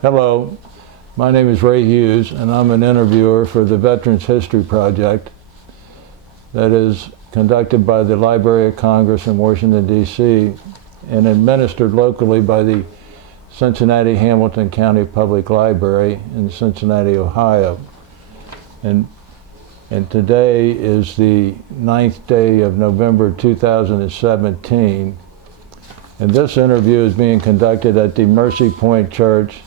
Hello, my name is Ray Hughes, and I'm an interviewer for the Veterans History Project that is conducted by the Library of Congress in Washington, D.C. and administered locally by the Cincinnati Hamilton County Public Library in Cincinnati, Ohio. And today is the 9th day of November 2017. And this interview is being conducted at the Mercy Point Church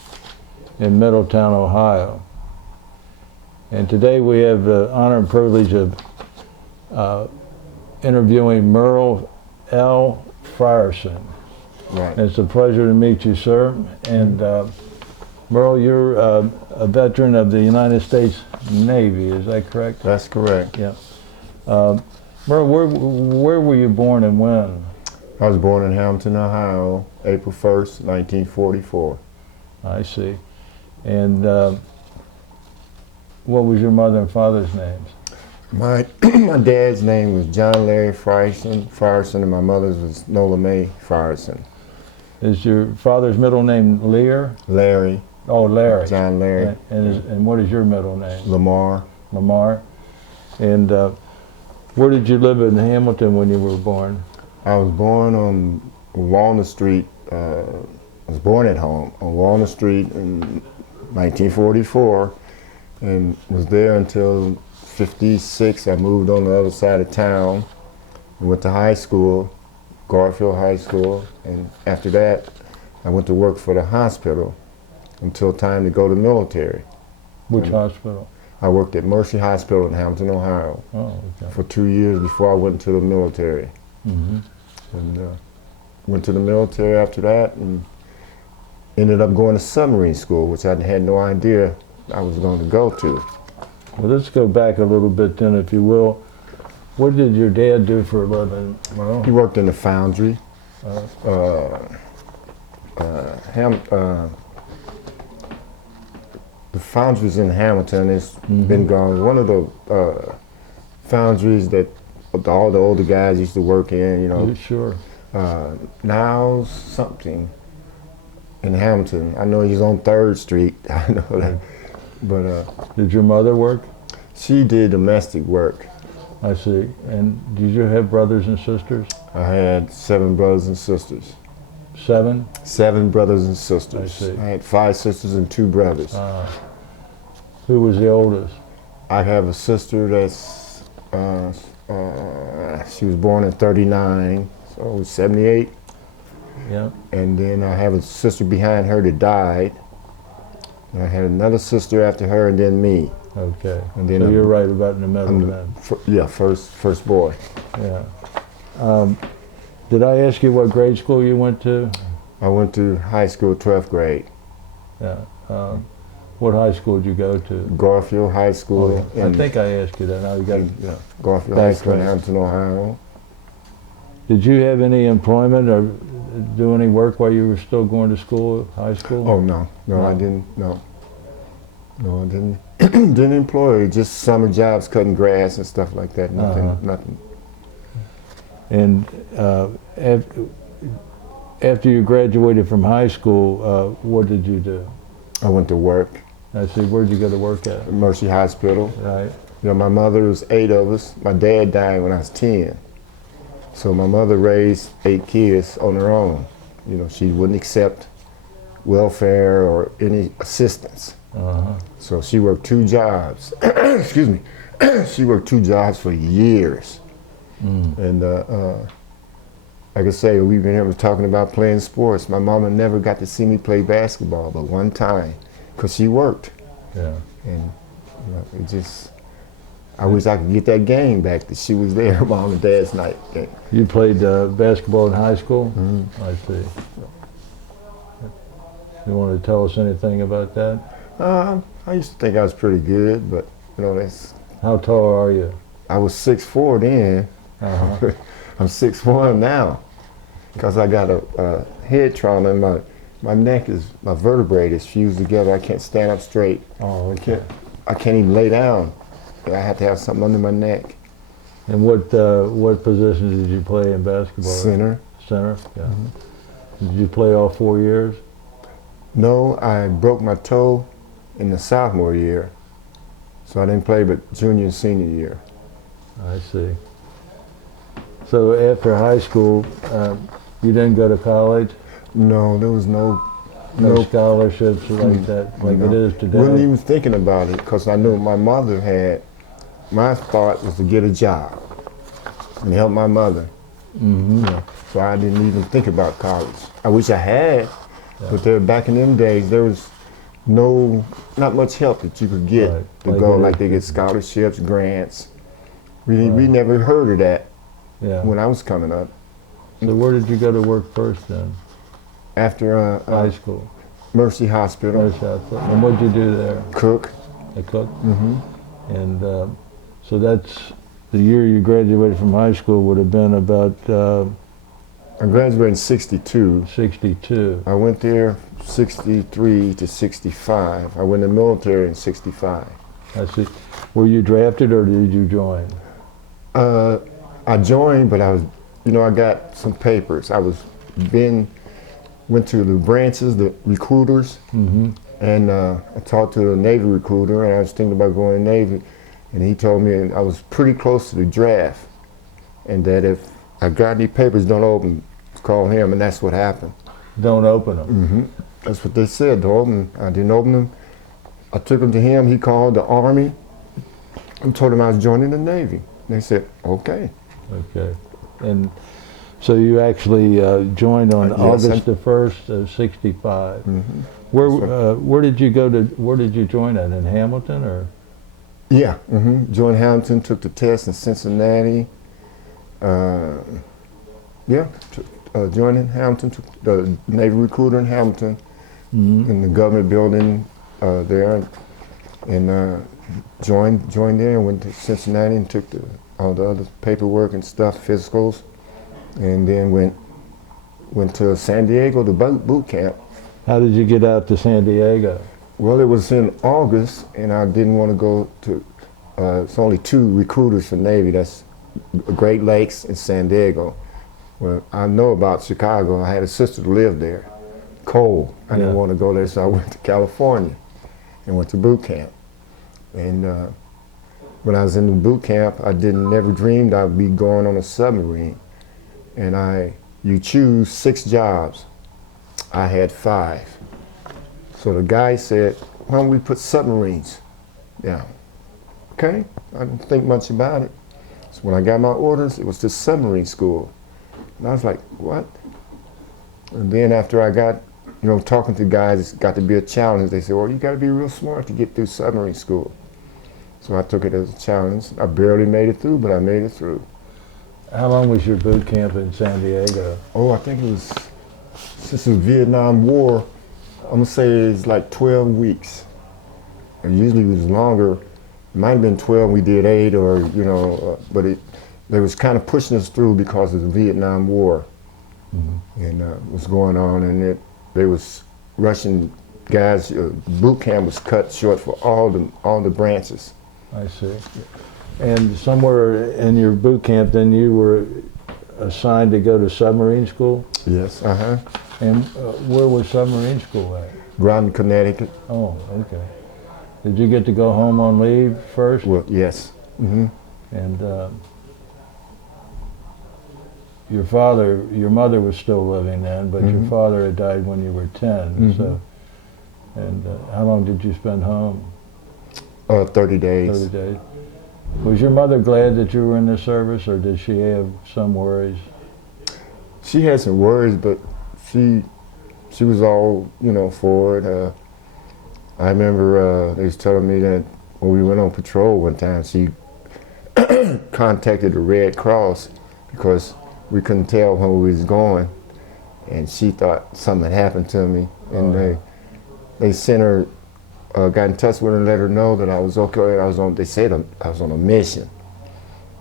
in Middletown, Ohio. And today we have the honor and privilege of interviewing Merle L. Frierson. Right. It's a pleasure to meet you, sir. And Merle, you're a veteran of the United States Navy, is that correct? That's correct. Yeah. Merle, where were you born and when? I was born in Hamilton, Ohio, April 1st, 1944. I see. And what was your mother and father's names? My dad's name was John Larry Frierson, and my mother's was Nola Mae Frierson. Is your father's middle name Lear? Larry. Oh, Larry. John Larry. And what is your middle name? Lamar. Lamar. And where did you live in Hamilton when you were born? I was born on Walnut Street. I was born at home on Walnut Street in 1944 and was there until 56. I moved on the other side of town and went to high school, Garfield High School, and after that I went to work for the hospital until time to go to the military. Which hospital? I worked at Mercy Hospital in Hamilton, Ohio for 2 years before I went to the military. Mm-hmm. And went to the military after that and ended up going to submarine school, which I had no idea I was going to go to. Well, let's go back a little bit then, if you will. What did your dad do for a living, Merle? He worked in the foundry. The foundries in Hamilton has been gone. One of the foundries that all the older guys used to work in, you know. Sure. Now something in Hamilton. I know he's on 3rd Street. I know that. But did your mother work? she did domestic work. I see. And did you have brothers and sisters? I had 7 brothers and sisters. 7? 7 brothers and sisters. I see. I had 5 sisters and 2 brothers. Who was the oldest? I have a sister that's she was born in 39, so it was 78. Yeah. And then I have a sister behind her that died. And I had another sister after her, and then me. Okay. And then so you're right about in the middle then. Yeah, first boy. Yeah. Did I ask you what grade school you went to? I went to high school, 12th grade. Yeah. What high school did you go to? Garfield High School. Oh, I think I asked you that. Now you got. Yeah, Garfield High School in Hamilton, Ohio. Did you have any employment or do any work while you were still going to school, high school? Oh no, I didn't. No, I didn't. Didn't employ. Just summer jobs, cutting grass and stuff like that. Nothing. And after you graduated from high school, what did you do? I went to work. I see. Where'd you go to work at? Mercy Hospital. Right. You know, my mother was 8 of us. My dad died when I was 10. So my mother raised 8 kids on her own. You know, she wouldn't accept welfare or any assistance. So she worked 2 jobs. Excuse me. She worked 2 jobs for years. And like I say, we've been here talking about playing sports. My mama never got to see me play basketball, but one time, because she worked. Yeah. And you know, it just, I wish I could get that game back that she was there, Mom and Dad's night game. You played basketball in high school? I see. You want to tell us anything about that? I used to think I was pretty good, but you know, that's. How tall are you? I was 6'4" then. I'm 6'1" now, because I got a head trauma and my neck is, my vertebrae is fused together. I can't stand up straight. Oh, okay. I can't even lay down. I have to have something under my neck. And what positions did you play in basketball? Center. Center, yeah. Did you play all 4 years? No, I broke my toe in the sophomore year, so I didn't play but junior and senior year. I see. So after high school, you didn't go to college? No, there was no Scholarships like that, like no. it is today? Wasn't even thinking about it because I knew my mother had. My thought was to get a job and help my mother. Mm-hmm. So I didn't even think about college. I wish I had, but there back in them days there was not much help that you could get to go. Like they get scholarships, grants. We never heard of that when I was coming up. So where did you go to work first then? After high school. Mercy Hospital. Mercy Hospital. And what did you do there? Cook. A cook? Mm-hmm. And so that's the year you graduated from high school would have been about... I graduated in 62. 62. I went there 63 to 65. I went in the military in 65. I see. Were you drafted or did you join? I joined, but I was, I got some papers. Went to the branches, the recruiters, and I talked to the Navy recruiter, and I was thinking about going to the Navy, and he told me I was pretty close to the draft, and that if I got any papers, don't open, call him, and that's what happened. Don't open them? Mm-hmm. That's what they said, don't open. I didn't open them. I took them to him, he called the Army, and told him I was joining the Navy. And they said, okay. Okay. And so you actually joined on August the 1st of 65. Mm-hmm. Where did you go to? Where did you join at? In Hamilton or? Yeah. Mm-hmm. Joined Hamilton. Took the test in Cincinnati. Joined in Hamilton. Took the Navy recruiter in Hamilton, in the government building there, and joined there and went to Cincinnati and took all the other paperwork and stuff, physicals. And then went to San Diego to boot camp. How did you get out to San Diego? Well, it was in August, and I didn't want to go to. It's only 2 recruiters for Navy. That's Great Lakes and San Diego. Well, I know about Chicago. I had a sister that lived there. Cold. I didn't want to go there, so I went to California and went to boot camp. And when I was in the boot camp, I never dreamed I'd be going on a submarine. And you choose 6 jobs. I had 5. So the guy said, why don't we put submarines down? Okay, I didn't think much about it. So when I got my orders, it was to submarine school. And I was like, what? And then after I got, talking to guys, it's got to be a challenge. They said, well, you got to be real smart to get through submarine school. So I took it as a challenge. I barely made it through, but I made it through. How long was your boot camp in San Diego? Oh, I think it was, since the Vietnam War, I'm gonna say it's like 12 weeks. And usually it was longer. It might have been 12, we did 8 or, but they was kind of pushing us through because of the Vietnam War. And was going on, and they was Russian guys, boot camp was cut short for all the branches. I see. And somewhere in your boot camp, then you were assigned to go to submarine school? Yes, And where was submarine school at? Groton, Connecticut. Oh, okay. Did you get to go home on leave first? Well, yes. Mm-hmm. And your mother was still living then, but your father had died when you were 10. So, and how long did you spend home? 30 days. 30 days. Was your mother glad that you were in the service, or did she have some worries? She had some worries, but she was all, for it. I remember they was telling me that when we went on patrol one time, she contacted the Red Cross because we couldn't tell when we was going, and she thought something had happened to me, and they sent her, got in touch with her and let her know that I was okay. They said I was on a mission,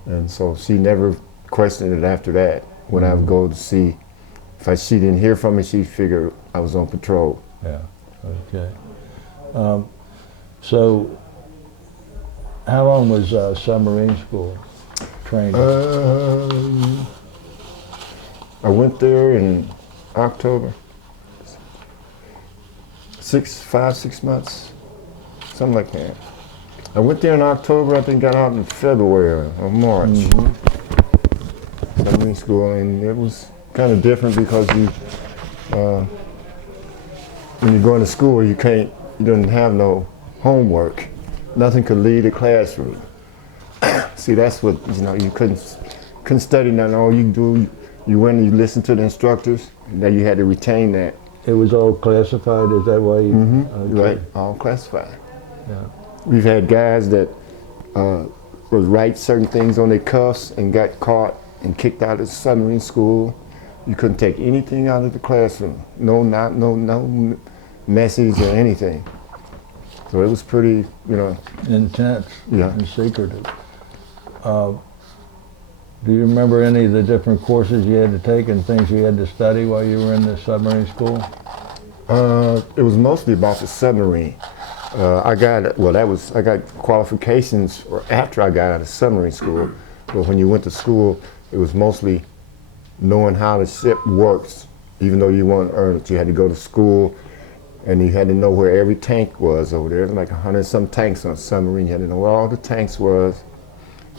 and so she never questioned it after that. When I would go to see, she didn't hear from me, she figured I was on patrol. Yeah. Okay. So, how long was submarine school training? I went there in October. 5, 6 months, something like that. I went there in October, I think got out in February or March. Submarine school, and it was kind of different because when you're going to school, you didn't have no homework. Nothing could leave the classroom. See, that's what, you couldn't study nothing. All you do, you went and you listened to the instructors, and then you had to retain that. It was all classified, is that why you? Okay. Right, all classified. Yeah. We've had guys that would write certain things on their cuffs and got caught and kicked out of submarine school. You couldn't take anything out of the classroom. No message or anything. So it was pretty, Intense. Yeah. And secretive. Do you remember any of the different courses you had to take and things you had to study while you were in the submarine school? It was mostly about the submarine. I got qualifications after I got out of submarine school. But when you went to school, it was mostly knowing how the ship works. Even though you weren't earn it, you had to go to school, and you had to know where every tank was over there. There's like 100-some tanks on a submarine. You had to know where all the tanks was,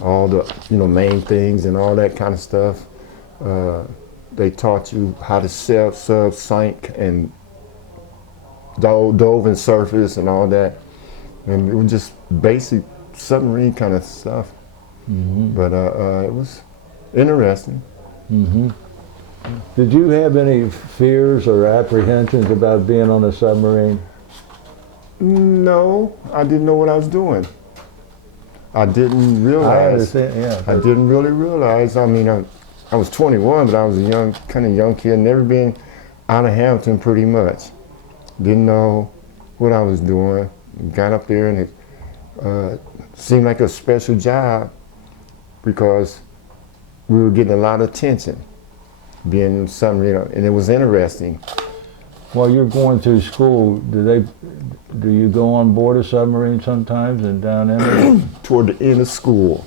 all the main things and all that kind of stuff. They taught you how to sub, sink, and dove and surface and all that. And it was just basic submarine kind of stuff. But it was interesting. Did you have any fears or apprehensions about being on a submarine? No, I didn't know what I was doing. I didn't realize. I understand, yeah. I didn't really realize. I mean, I was 21, but I was a kind of young kid, never been out of Hampton pretty much. Didn't know what I was doing. Got up there, and it seemed like a special job because we were getting a lot of attention being in submarine, and it was interesting. While you're going through school, do you go on board a submarine sometimes and down in it? Toward the end of school,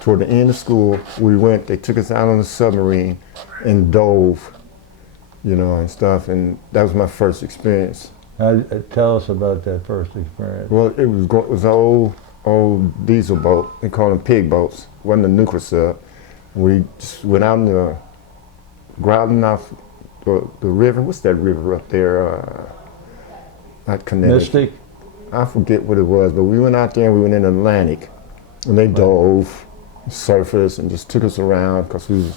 they took us out on the submarine and dove, and stuff, and that was my first experience. Tell us about that first experience. Well, it was an old diesel boat. They called them pig boats. It wasn't a nuclear sub. We just went out in the grounding off the river. What's that river up there? Not Connecticut. Mystic? I forget what it was, but we went out there and we went in the Atlantic, and they dove, surfaced, and just took us around because we was,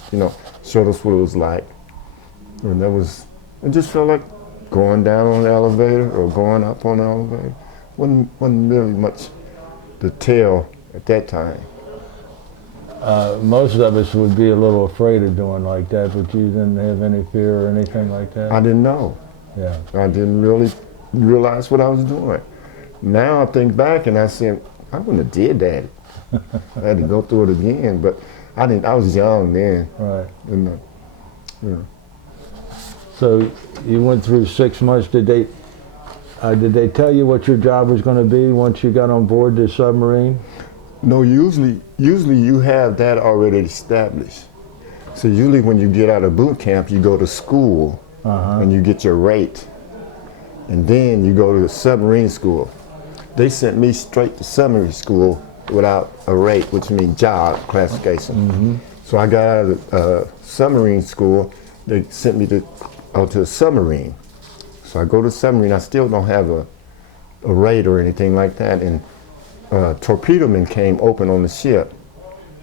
showed us what it was like. And it just felt like going down on the elevator or going up on the elevator. Wasn't really much to tell at that time. Most of us would be a little afraid of doing like that, but you didn't have any fear or anything like that? I didn't know. Yeah. I didn't really realize what I was doing. Now I think back and I said, I wouldn't have did that. I had to go through it again, but I didn't. I was young then. Right. And, So you went through 6 months. Did they tell you what your job was going to be once you got on board the submarine? No, usually you have that already established. So usually when you get out of boot camp, you go to school and you get your rate. And then you go to the submarine school. They sent me straight to submarine school without a rate, which means job classification. So I got out of submarine school. They sent me to a submarine. So I go to submarine. I still don't have a rate or anything like that. And torpedo men came open on the ship,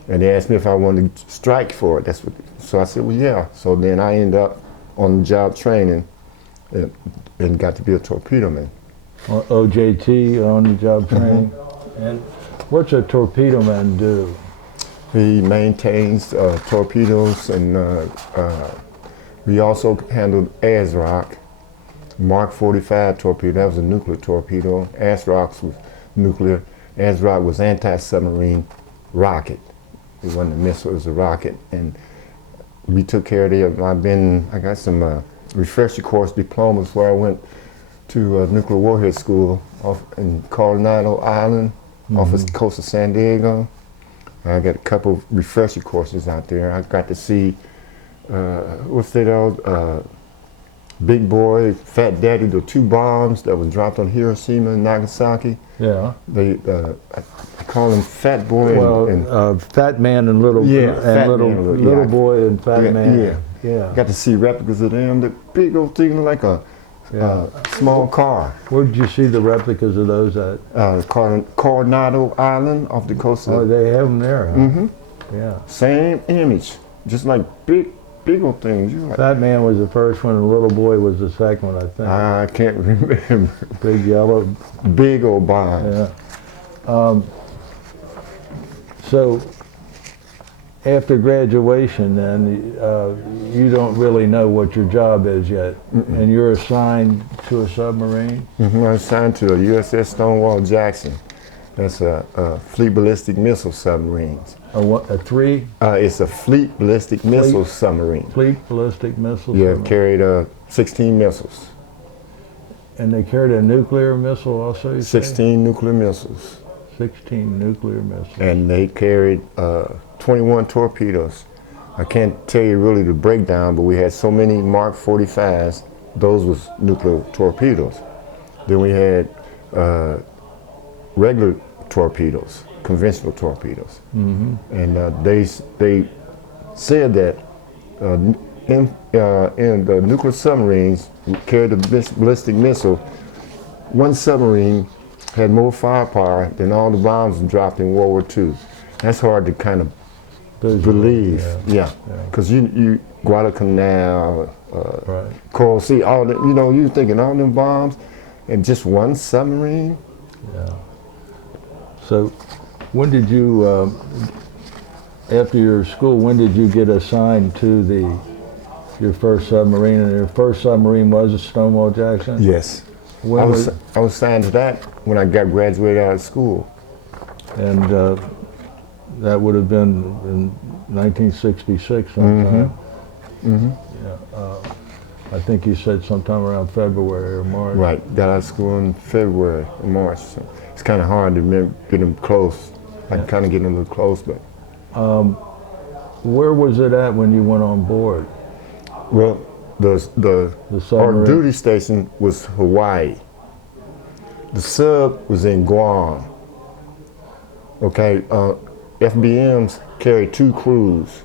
and they asked me if I wanted to strike for it. So I said, well, yeah. So then I ended up on job training and got to be a torpedo man. OJT, on the job training. And what's a torpedo man do? He maintains torpedoes, and we also handled ASROC, Mark 45 torpedo. That was a nuclear torpedo. ASROC was nuclear. ASROC was anti-submarine rocket. It wasn't a missile, it was a rocket. And we took care of it. I got some refresher course diplomas where I went to nuclear warhead school off in Coronado Island, off the coast of San Diego. I got a couple of refresher courses out there. I got to see, what's that old, Big Boy, Fat Daddy, the two bombs that was dropped on Hiroshima and Nagasaki. Yeah. I call them Fat Boy and Fat Man and Little Little Boy and Fat Man. Yeah. Got to see replicas of them. The big old thing looked like a small car. Where did you see the replicas of those at? Coronado Island off the coast of. Oh, they have them there. Huh? Mm-hmm. Yeah. Same image, just like big old things. You're like, Fat Man was the first one, and Little Boy was the second one, I think. I can't remember. Big yellow. Big old bomb. Yeah. So after graduation, then you don't really know what your job is yet, and you're assigned to a submarine. I'm assigned to a USS Stonewall Jackson. That's a fleet ballistic missile submarines. A three? It's a fleet ballistic missile submarine. Fleet ballistic missile. Yeah, submarine. carried 16 missiles. And they carried a nuclear missile also. You 16 say? nuclear missiles. 16 nuclear missiles. And they carried 21 torpedoes. I can't tell you really the breakdown, but we had so many Mark 45s. Those was nuclear torpedoes. Then we had regular torpedoes, conventional torpedoes. Mm-hmm. And they said that in the nuclear submarines carried the ballistic missile, one submarine had more firepower than all the bombs dropped in World War II. That's hard to kind of believe. Yeah, because you Guadalcanal, right. Coral Sea, all that. You know, you're thinking all them bombs, and just one submarine. Yeah. So, when did you, after your school, when did you get assigned to your first submarine? And your first submarine was a Stonewall Jackson? Yes. I was assigned to that when I got graduated out of school. And that would have been in 1966 sometime. Mm-hmm. Yeah. I think you said sometime around February or March. Right. Got out of school in February or March. So it's kind of hard to remember, get them close. I can kind of get them a little close, but. Where was it at when you went on board? Well, our duty station was Hawaii. The sub was in Guam. Okay, FBMs carried two crews,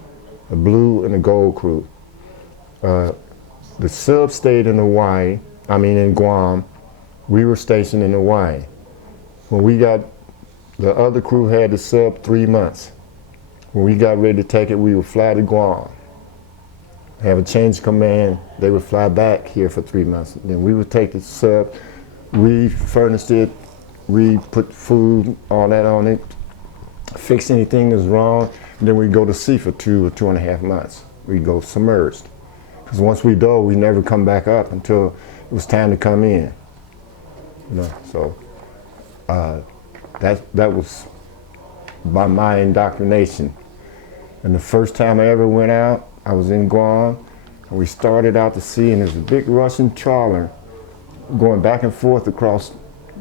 a blue and a gold crew. The sub stayed in in Guam. We were stationed in Hawaii. When the other crew had the sub 3 months. When we got ready to take it, we would fly to Guam, have a change of command. They would fly back here for 3 months. Then we would take the sub, refurnished it, put food, all that on it, fix anything that's wrong. And then we'd go to sea for 2 or 2.5 months. We'd go submerged. Because once we dove, we never come back up until it was time to come in. You know, so that was by my indoctrination. And the first time I ever went out, I was in Guam, and we started out to sea, and there's a big Russian trawler going back and forth across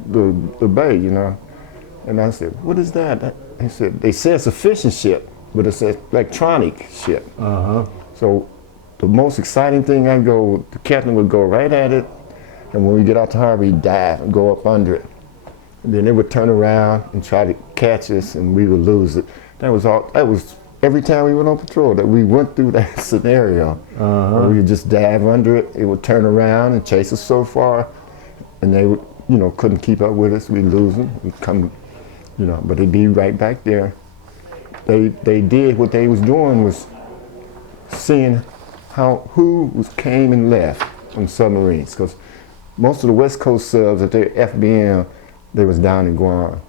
the bay, you know. And I said, "What is that?" They said it's a fishing ship, but it's an electronic ship. So the most exciting thing, the captain would go right at it, and when we get out to harbor, he'd dive and go up under it. And then they would turn around and try to catch us, and we would lose it. That was every time we went on patrol, that we went through that scenario. We would just dive under it, it would turn around and chase us so far, and they would, couldn't keep up with us, we'd lose them, we'd come, but they'd be right back there. They did, what they was doing was seeing who came and left on submarines, because most of the West Coast subs at their FBM, they was down in Guam.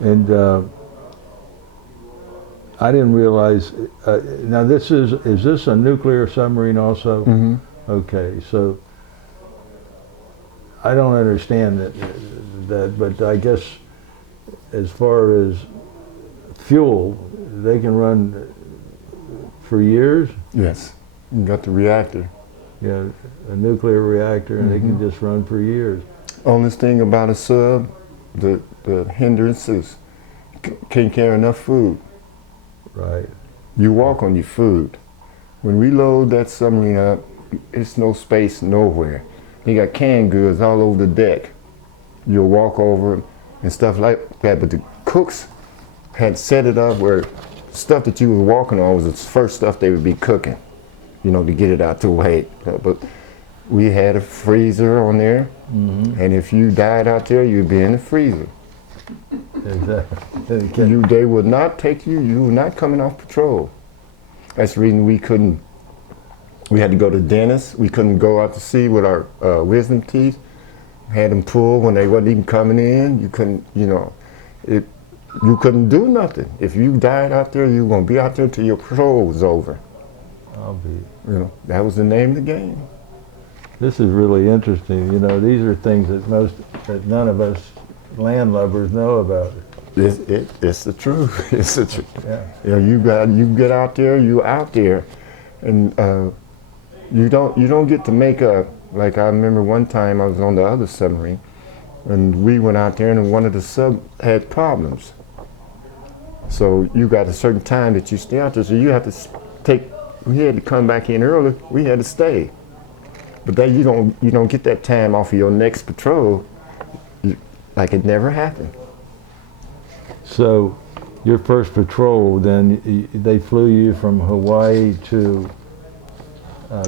And I didn't realize, now is this a nuclear submarine also? Mm-hmm. Okay, so I don't understand that, but I guess as far as fuel, they can run for years? Yes, you got the reactor. Yeah, a nuclear reactor, and they can just run for years. Only thing about a sub, the hindrance is can't carry enough food. Right. You walk on your food. When we load that submarine up, it's no space nowhere. They got canned goods all over the deck. You'll walk over and stuff like that, but the cooks had set it up where stuff that you were walking on was the first stuff they would be cooking, you know, to get it out the way. But we had a freezer on there, and if you died out there, you'd be in the freezer. Exactly. They would not take you. You were not coming off patrol. That's the reason we couldn't. We had to go to the dentist. We couldn't go out to sea with our wisdom teeth. Had them pulled when they wasn't even coming in. You couldn't, you know, you couldn't do nothing. If you died out there, you were gonna be out there till your patrol was over. I'll be. You know, that was the name of the game. This is really interesting. You know, these are things that none of us landlubbers know about. It's the truth. It's the truth. Yeah. Yeah, you get out there, you out there, and you don't get to make up. Like I remember one time I was on the other submarine, and we went out there, and one of the sub had problems. So you got a certain time that you stay out there. So you have to take. We had to come back in early. We had to stay, but then you don't get that time off of your next patrol. Like it never happened. So, your first patrol, then they flew you from Hawaii to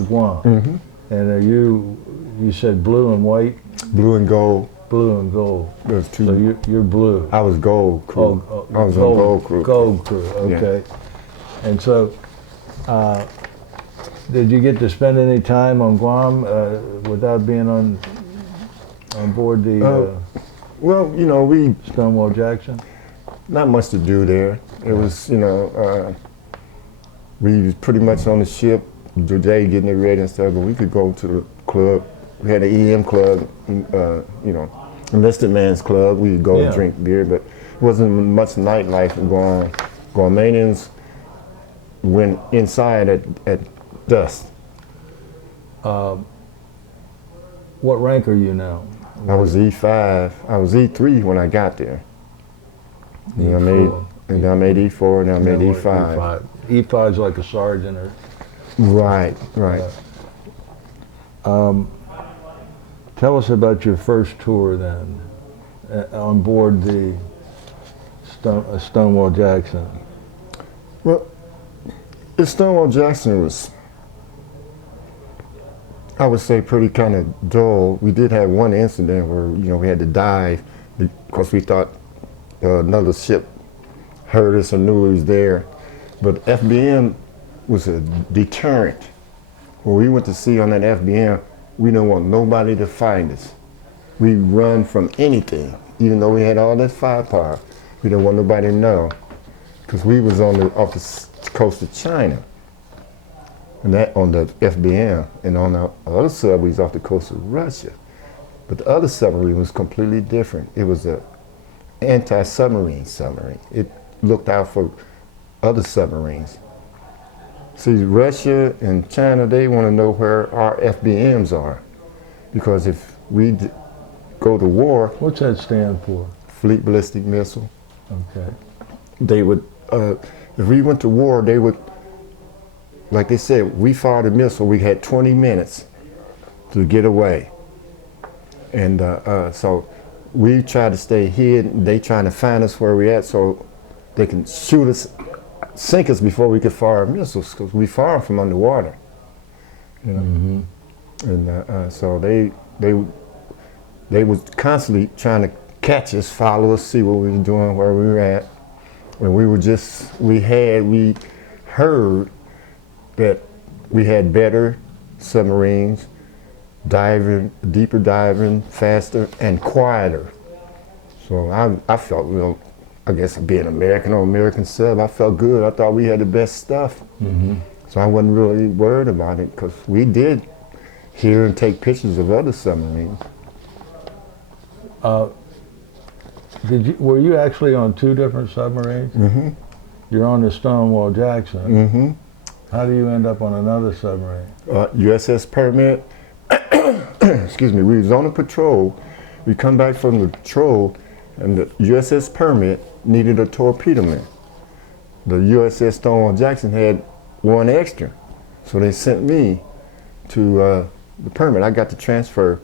Guam, and are you said blue and white? Blue and gold. Blue and gold. There's two. So you're blue. I was gold crew. I was gold, on gold crew. Gold crew. Okay. Yeah. And so, did you get to spend any time on Guam without being on board the? Well, you know, we Stonewall Jackson. not much to do there. It was, you know, we was pretty much on the ship the day getting it ready and stuff. But we could go to the club. We had an EM club, you know, enlisted man's club. We would go and drink beer, but it wasn't much nightlife in Guam. Guamanians went inside at dusk. What rank are you now? I was E5. I was E3 when I got there. And I made E4, and I made E5. E5 is like a sergeant, or Right. Tell us about your first tour then, on board the Stonewall Jackson. Well, the Stonewall Jackson was, I would say, pretty kind of dull. We did have one incident where, you know, we had to dive because we thought another ship heard us or knew we was there. But FBM was a deterrent. When we went to sea on that FBM, we didn't want nobody to find us. We run from anything, even though we had all that firepower. We didn't want nobody to know, because we was off the coast of China, and that on the FBM, and on the other sub we was off the coast of Russia. But the other submarine was completely different. It was a anti-submarine submarine. It looked out for other submarines. See, Russia and China, they want to know where our FBMs are, because if we go to war, What's that stand for? Fleet Ballistic Missile, Okay. they would, if we went to war, they would, like they said, we fired a missile, we had 20 minutes to get away. And so we tried to stay hid, they trying to find us where we at so they can shoot us, sink us before we could fire missiles, because we fire from underwater. You know? And so they was constantly trying to catch us, follow us, see what we were doing, where we were at. And we heard that we had better submarines, diving, deeper diving, faster, and quieter. So I felt real, I guess being American or American sub, I felt good. I thought we had the best stuff. So I wasn't really worried about it, because we did hear and take pictures of other submarines. Were you actually on two different submarines? You're on the Stonewall Jackson. How do you end up on another submarine? USS Permit, excuse me, we was on a patrol. We come back from the patrol, and the USS Permit needed a torpedo man. The USS Stonewall Jackson had one extra, so they sent me to the permit. I got the transfer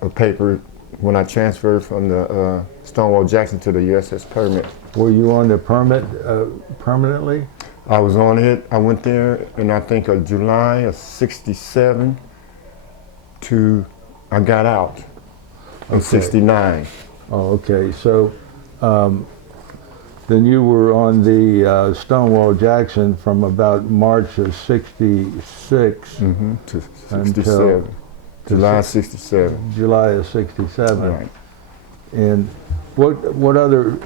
of paper when I transferred from the Stonewall Jackson to the USS Permit. Were you on the permit permanently? I was on it. I went there in I think July of '67 to I got out in '69. Oh, okay. So then you were on the Stonewall Jackson from about March of '66 To '67. July '67. July of '67. Right. And what other,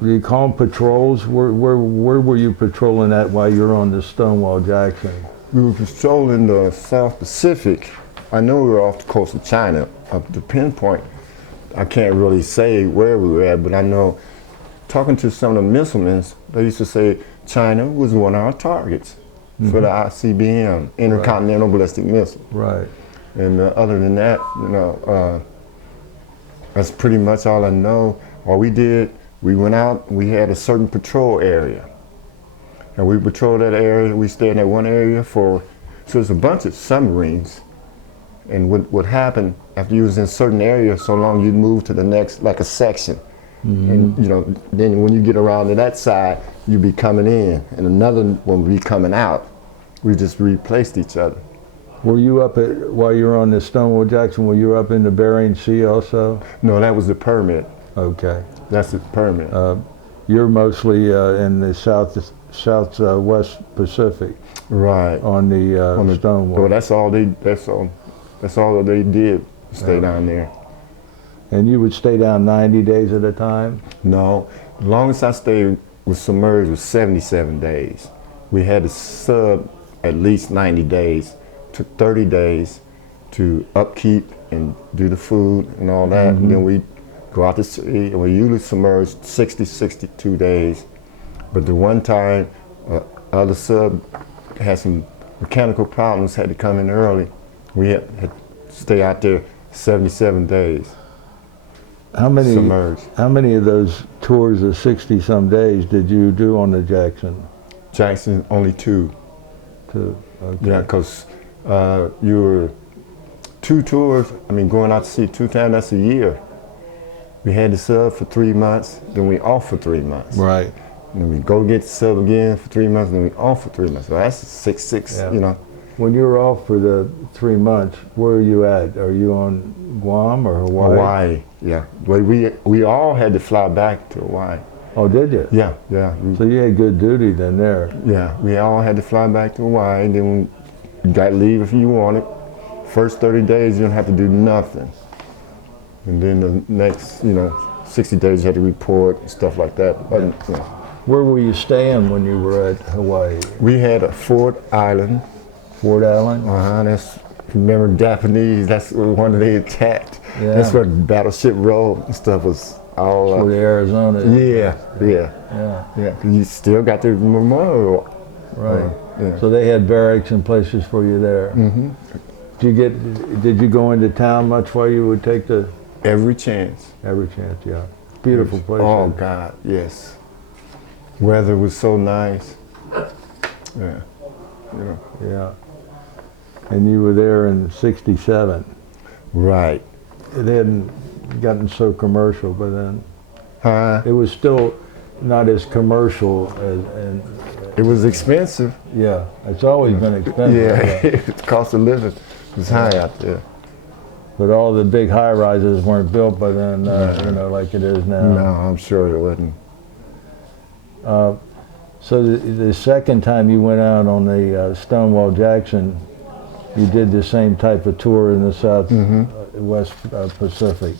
do you call them patrols? Where were you patrolling at while you were on the Stonewall Jackson? We were patrolling the South Pacific. I know we were off the coast of China. Up to pinpoint, I can't really say where we were at, but I know, talking to some of the missilemen, they used to say China was one of our targets for the ICBM, Intercontinental Ballistic Missile. Right. And other than that, you know, that's pretty much all I know. All we did, we went out, we had a certain patrol area. And we patrolled that area, we stayed in that one area so there's a bunch of submarines. And what happened, after you was in a certain area so long, you'd move to the next, like a section. And you know, then when you get around to that side, you'd be coming in, and another one would be coming out. We just replaced each other. Were you up while you were on the Stonewall Jackson, were you up in the Bering Sea also? No, that was the permit. Okay. That's the permit. You're mostly in the Southwest Pacific. Right. On the Stonewall. Well, that's all they did, stay down there. And you would stay down 90 days at a time? No, the longest I stayed was submerged was 77 days. We had to sub at least 90 days. Took 30 days to upkeep and do the food and all that. And then we go out to sea, and we usually submerged 62 days. But the one time, other sub had some mechanical problems, had to come in early. We had to stay out there 77 days. How many submerged. How many of those tours of 60-some days did you do on the Jackson? Jackson, only 2. 2, okay. Yeah, because you were 2 tours, I mean, going out to sea 2 times, that's a year. We had the sub for 3 months, then we off for 3 months. Right. And then we go get the sub again for 3 months, then we off for 3 months. So that's 6, Yeah. you know. When you were off for the 3 months, where are you at? Are you on Guam or Hawaii? Hawaii, yeah. But we all had to fly back to Hawaii. Oh, did you? Yeah. So you had good duty then there. Yeah, we all had to fly back to Hawaii, and then you got to leave if you wanted. First 30 days, you don't have to do nothing. And then the next, 60 days, you had to report and stuff like that. But, Where were you staying when you were at Hawaii? We had a Fort Island. Fort Island? That's, remember Japanese, that's where one that they attacked. Yeah. That's where Battleship Road and stuff was all. For the Arizona? Yeah. You still got the memorial. Right. Yeah. So they had barracks and places for you there. Did you go into town much while you would take the? Every chance. Every chance, yeah. Beautiful place. Oh God, yes. Weather was so nice. Yeah. Yeah. And you were there in '67. Right. It hadn't gotten so commercial by then. It was still not as commercial as. It was expensive. Yeah, it's always been expensive. Yeah, the cost of living was high out there. But all the big high-rises weren't built by then, like it is now. No, I'm sure it wasn't. So the second time you went out on the Stonewall Jackson, you did the same type of tour in the Southwest Pacific.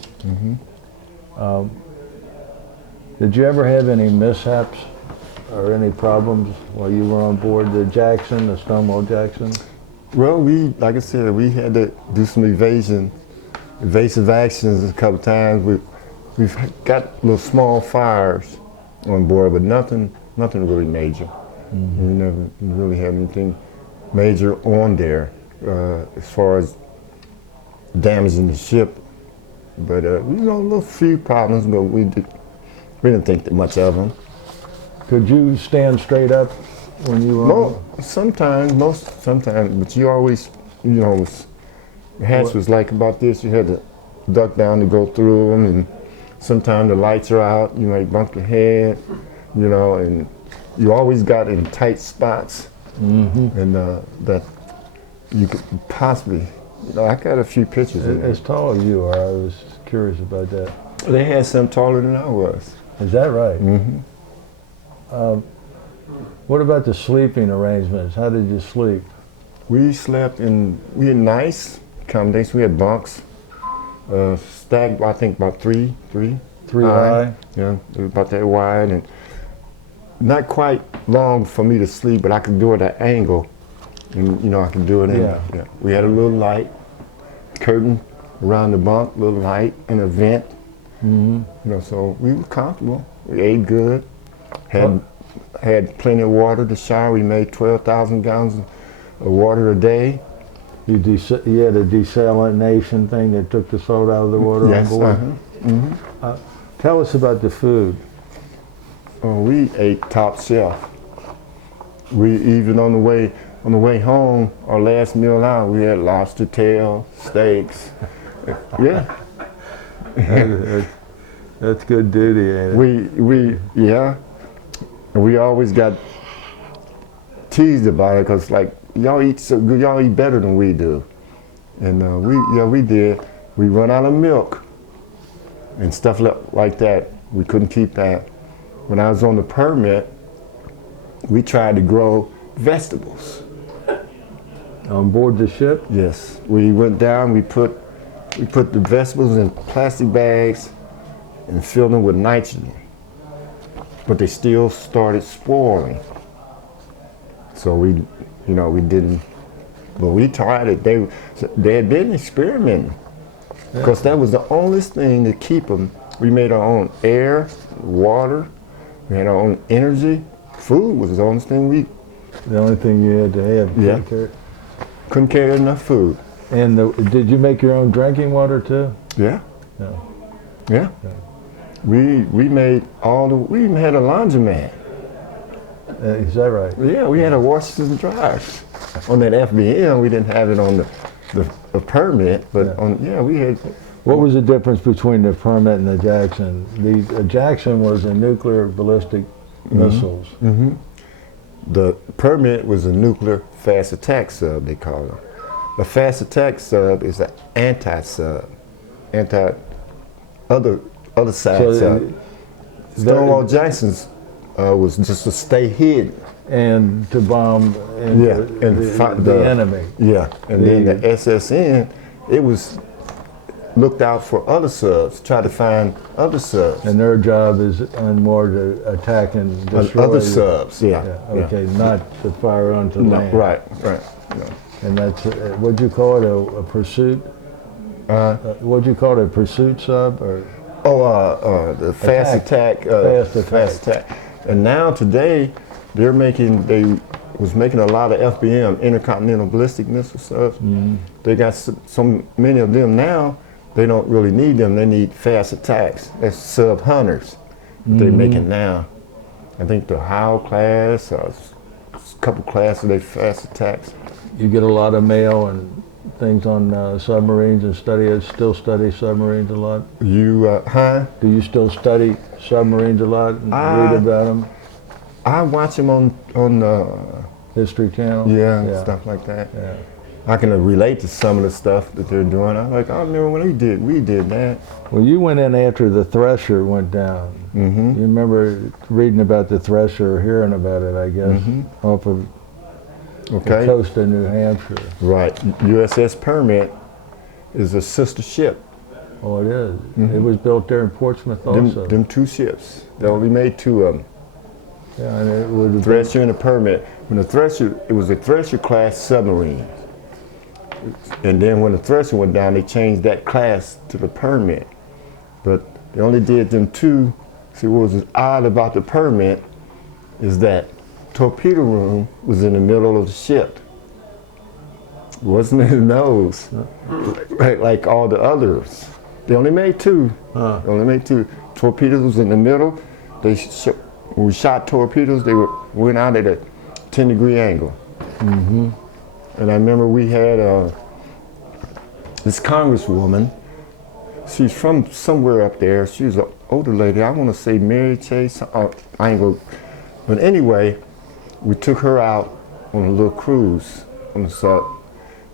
Did you ever have any mishaps or any problems while you were on board the Jackson, the Stonewall Jackson? Well, like I said, we had to do some evasive actions a couple times. We've got little small fires on board, but nothing really major. We never really had anything major on there as far as damaging the ship. But a little few problems, but we didn't think that much of them. Could you stand straight up when you were? Sometimes, but you always, the hatch was like about this. You had to duck down to go through them, and sometimes the lights are out. You might bump your head, and you always got in tight spots, and that you could possibly. I got a few pictures of As tall as you are, I was curious about that. They had some taller than I was. Is that right? Mm-hmm. What about the sleeping arrangements? How did you sleep? We slept we had nice accommodations. We had bunks, stacked, I think about three high? Yeah, they were about that wide, and not quite long for me to sleep, but I could do it at an angle. And, I could do it in. Yeah. We had a little light, curtain around the bunk, little light, and a vent. So we were comfortable. We ate good. Had plenty of water to shower. We made 12,000 gallons of water a day. You had a desalination thing that took the salt out of the water on board? Tell us about the food. Oh, we ate top shelf. We even on the way home, our last meal out, we had lobster tail, steaks. Yeah. That's good duty, ain't it? And we always got teased about it because y'all eat so good, y'all eat better than we do. And we did. We run out of milk and stuff like that. We couldn't keep that. When I was on the permit, we tried to grow vegetables. On board the ship? Yes. We went down, we put the vegetables in plastic bags and filled them with nitrogen. But they still started spoiling. So we didn't, but we tried it. They had been experimenting because that was the only thing to keep them. We made our own air, water, we had our own energy. Food was the only thing The only thing you had to have. Yeah. Couldn't carry enough food. And did you make your own drinking water too? Yeah. No. Yeah. We made we even had a laundromat. Is that right? Yeah, we had a washers and dryers. On that FBM, we didn't have it on the permit, but we had. What was the difference between the permit and the Jackson? The Jackson was a nuclear ballistic missiles. Mm-hmm. The permit was a nuclear fast attack sub, they call it. A fast attack sub is an anti-sub, other side sub. Stonewall Jackson's was just to stay hidden. And to bomb the enemy. Yeah, and then the SSN, it was looked out for other subs, try to find other subs. And their job is more to attack and destroy other subs. Okay, not to fire onto land. Right. And that's what'd you call it, a pursuit? What'd you call it, a pursuit sub or? The fast attack. Fast attack. And now today, they was making a lot of FBM, intercontinental ballistic missile subs. They got so many of them now. They don't really need them. They need fast attacks. That's sub hunters they're making now. I think the Howe class, a couple classes, they fast attacks. You get a lot of mail and things on submarines and still study submarines a lot? Do you still study submarines a lot and read about them? I watch them on History Channel? Yeah, stuff like that. Yeah. I can relate to some of the stuff that they're doing. I remember when we did that. Well, you went in after the Thresher went down. Mm-hmm. You remember reading about the Thresher or hearing about it, I guess, off of the coast of New Hampshire. Right. USS Permit is a sister ship. Oh, it is. It was built there in Portsmouth also. Them two ships. They only made two of them. Yeah, and it would Thresher and the Permit. When the Thresher, it was a Thresher class submarine. And then when the Thresher went down, they changed that class to the Permit. But they only did them two. See, what was odd about the Permit is that torpedo room was in the middle of the ship. It wasn't in the nose, like all the others. They only made two. They only made two. Torpedoes was in the middle. When we shot torpedoes, they went out at a 10-degree angle. And I remember we had this congresswoman. She's from somewhere up there. She was an older lady. I want to say Mary Chase. I ain't gonna. But anyway, we took her out on a little cruise on the sub.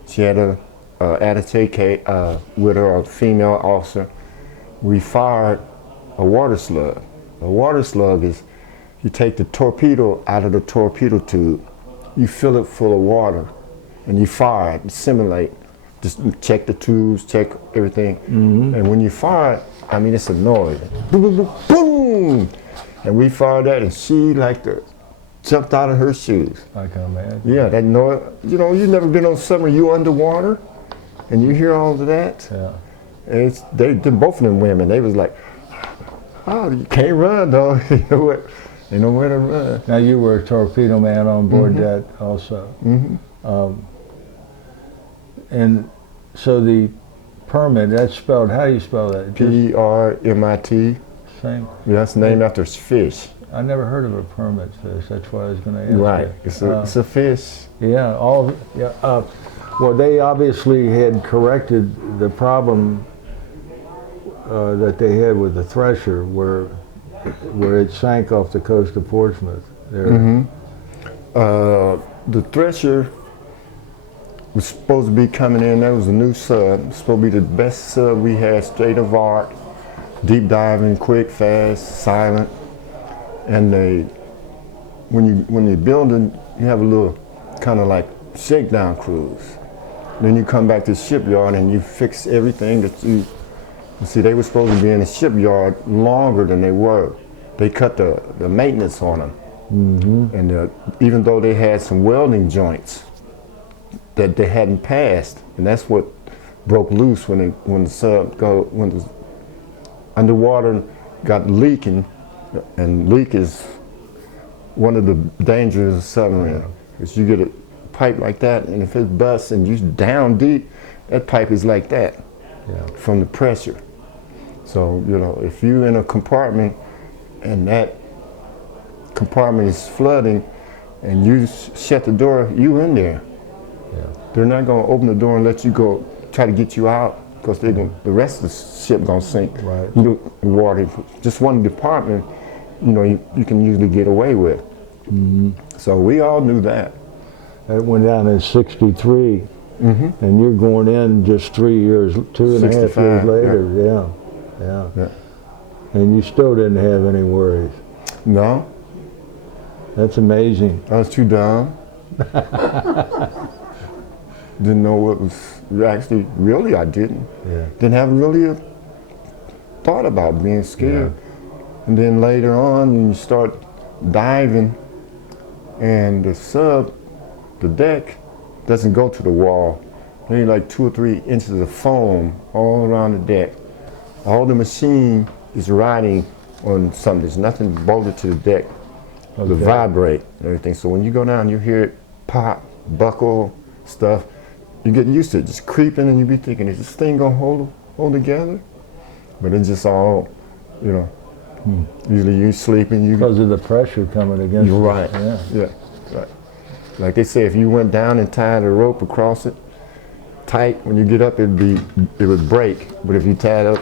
She had a attaché with her, a female officer. We fired a water slug. A water slug is you take the torpedo out of the torpedo tube, you fill it full of water, and you fire it, simulate. Just check the tubes, check everything. And when you fire it, I mean, it's a noise. Boom, boom, boom, boom! And we fired that, and she jumped out of her shoes. I can imagine. Yeah, that noise. You know, you've never been on submarine, you underwater, and you hear all of that. Yeah. And they both of them women, they was like, oh, you can't run, though. You know what? Ain't nowhere to run. Now you were a torpedo man on board that also. And so the permit, that's spelled, how do you spell that? P-R-M-I-T. Same. Yeah, that's named after fish. I never heard of a permit fish. That's why I was going to ask. Right. You. It's a fish. Yeah. Well, they obviously had corrected the problem that they had with the Thresher, where it sank off the coast of Portsmouth. There. The Thresher was supposed to be coming in. That was a new sub. It was supposed to be the best sub we had, state of art, deep diving, quick, fast, silent. And when you build it, you have a little kind of like shakedown cruise. Then you come back to the shipyard and you fix everything that you see. They were supposed to be in the shipyard longer than they were. They cut the maintenance on them. And even though they had some welding joints that they hadn't passed, and that's what broke loose when the sub when the underwater got leaking, and leak is one of the dangers of submarine. Because you get a pipe like that, and if it busts and you down deep, that pipe is like that from the pressure. So, you know, if you're in a compartment and that compartment is flooding and you shut the door, you in there. They're not going to open the door and let you go try to get you out, because the rest of the ship going to sink. Right. You know, the water, just one department, you know, you can usually get away with. So we all knew that. It went down in '63, and you're going in just 3 years, 2.5 years later. Yeah. And you still didn't have any worries. No. That's amazing. I was too dumb. Didn't know what was actually, really I didn't. Didn't have really a thought about being scared. And then later on, when you start diving and the deck doesn't go to the wall. Maybe like 2 or 3 inches of foam all around the deck. All the machine is riding on something. There's nothing bolted to the deck. To vibrate and everything. So when you go down, you hear it pop, buckle, stuff. You get used to it, just creeping, and you be thinking, is this thing gonna hold together? But it's just all, you know. Usually you sleeping, because of the pressure coming against you. Right. Yeah. Right. Like they say, if you went down and tied a rope across it tight, when you get up, it would break. But if you tied up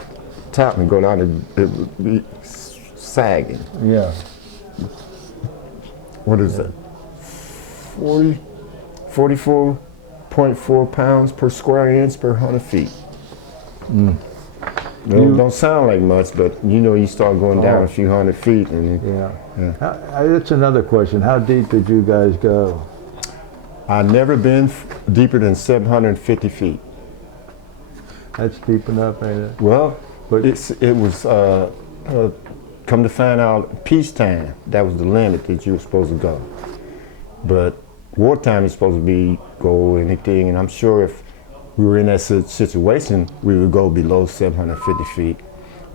top and go down, it would be sagging. Yeah. What is that? 44.4 pounds per square inch per 100 feet. Don't sound like much, but you know, you start going down a few 100 feet. And that's another question. How deep did you guys go? I've never been deeper than 750 feet. That's deep enough, ain't it? Well, but it was, come to find out, peacetime, that was the limit that you were supposed to go. But wartime is supposed to go anything, and I'm sure if we were in that situation, we would go below 750 feet.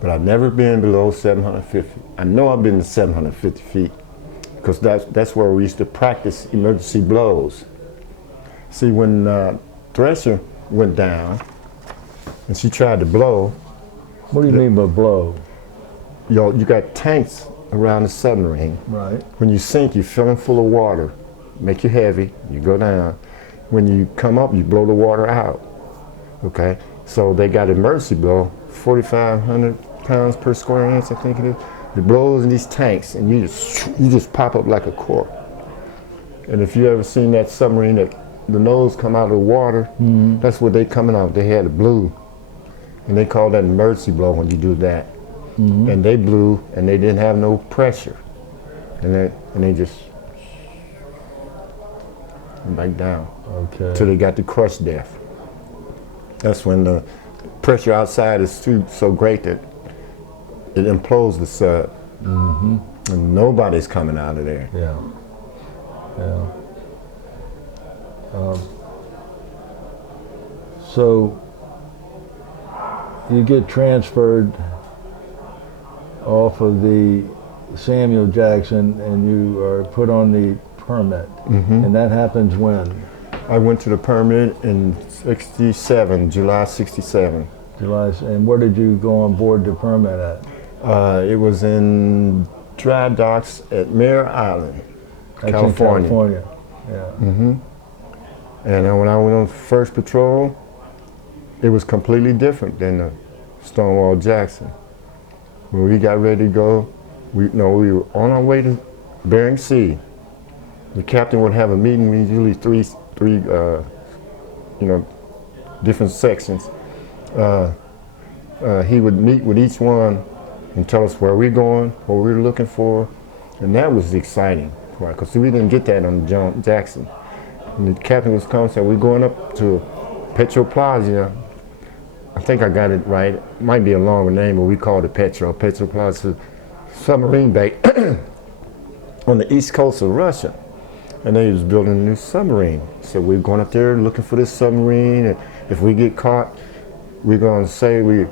But I've never been below 750. I know I've been to 750 feet, because that's where we used to practice emergency blows. See, when Thresher went down, and she tried to blow. What do you mean by blow? You got tanks around the submarine. Right. When you sink, you fill them full of water. make you heavy, you go down. When you come up, you blow the water out, okay? So they got a emergency blow, 4,500 pounds per square inch, I think it is. It blows in these tanks, and you just pop up like a cork. And if you ever seen that submarine that the nose come out of the water, that's what they coming out. They had a blue, and they call that an emergency blow when you do that. And they blew, and they didn't have no pressure, and they just back down. Okay. Till they got to crush death. That's when the pressure outside is so great that it implodes the sub. And nobody's coming out of there. Yeah. Yeah. So you get transferred off of the Samuel Jackson and you are put on the permit. And that happens when? I went to the permit in '67, July '67. July. And where did you go on board the permit at? It was in dry docks at Merle Island, That's California. in California. Yeah. And when I went on first patrol, it was completely different than the Stonewall Jackson. When we got ready to go, we were on our way to Bering Sea. The captain would have a meeting with usually three different sections. He would meet with each one and tell us where we're going, what we're looking for, and that was exciting, because we didn't get that on John Jackson. And the captain was coming and said, we're going up to Petro Plaza. I think I got it right. It might be a longer name, but we called it Petro Plaza submarine base on the east coast of Russia. And they was building a new submarine. So we're going up there looking for this submarine, and if we get caught, we're going to say we're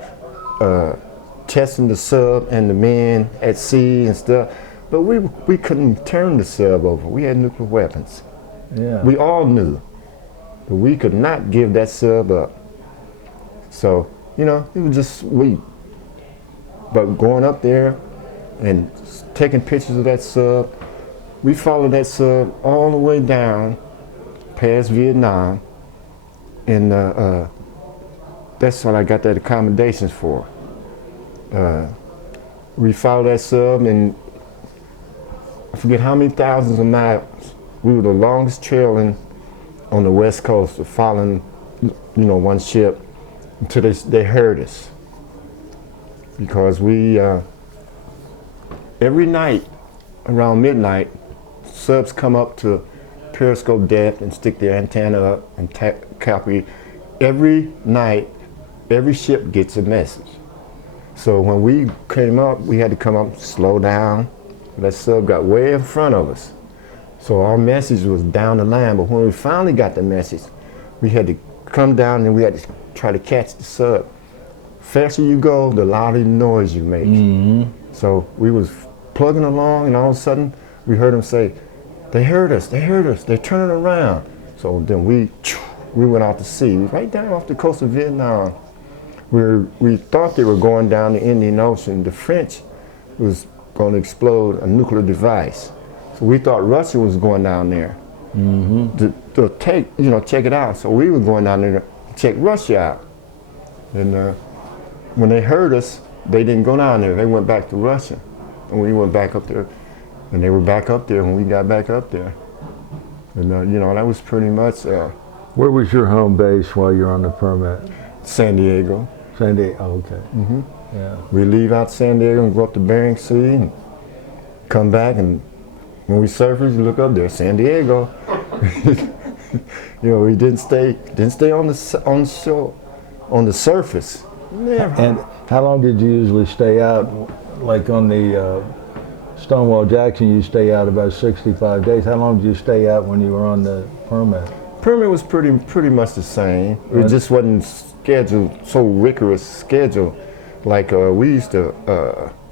testing the sub and the men at sea and stuff. But we couldn't turn the sub over. We had nuclear weapons. Yeah. We all knew, but we could not give that sub up. So, it was just sweet. But going up there and taking pictures of that sub, we followed that sub all the way down past Vietnam, and that's what I got that accommodations for. We followed that sub, and I forget how many thousands of miles. We were the longest trailing on the west coast of following, one ship until they heard us. Because we, every night around midnight, subs come up to periscope depth and stick their antenna up and copy. Every night, every ship gets a message. So when we came up, we had to come up, slow down. That sub got way in front of us. So our message was down the line, but when we finally got the message, we had to come down and we had to try to catch the sub. Faster you go, the louder the noise you make. So we was plugging along, and all of a sudden, we heard them say, they heard us, they're turning around. So then we went out to sea, right down off the coast of Vietnam. We thought they were going down the Indian Ocean. The French was going to explode a nuclear device. So we thought Russia was going down there to check it out. So we were going down there to check Russia out. And when they heard us, they didn't go down there. They went back to Russia. And we went back up there. And they were back up there when we got back up there. And that was pretty much Where was your home base while you're on the permit? San Diego. San Diego. Oh, okay. Yeah. We leave out San Diego and go up to Bering Sea and come back, and when we surface, you look up there, San Diego. We didn't stay on the shore, on the surface. Never. And how long did you usually stay out? Like on the Stonewall Jackson, you stay out about 65 days. How long did you stay out when you were on the permit? Permit was pretty much the same. It just wasn't scheduled, so rigorous schedule. Like we used to,